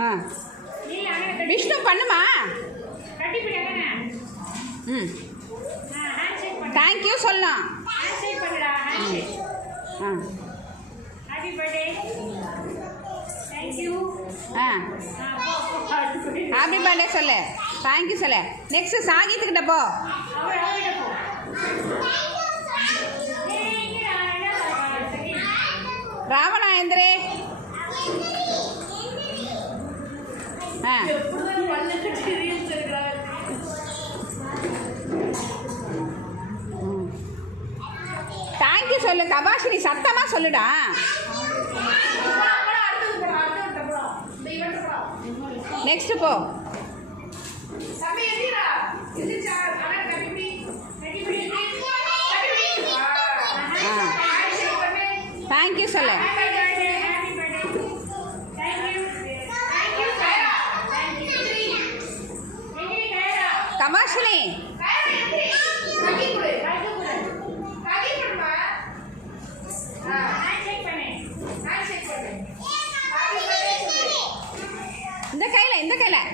ஆ. விஷ்ணு பண்ணுமா? ம். தேங்க்யூ சொல்லலாம் ஆ. ஆ. ஹாப்பி பர்த்டே சொல்லு. தேங்க்யூ சொல்லு. நெக்ஸ்ட் சாகித்துக்கிட்ட போ. ராவணா எந்திரே தேங்க்யூ சொல்லு. தபாஷினி சத்தமாக சொல்லுடா. நெக்ஸ்ட் போ. கபாஷினி இந்த கையில் இந்த கையில்.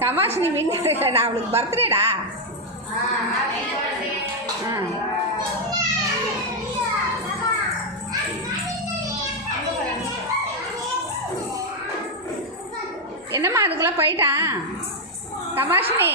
கபாஷினி வின். நான் அவளுக்கு பர்த்டேடா என்னம்மா அதுக்குள்ளே போயிட்டான் தபாஷ்மி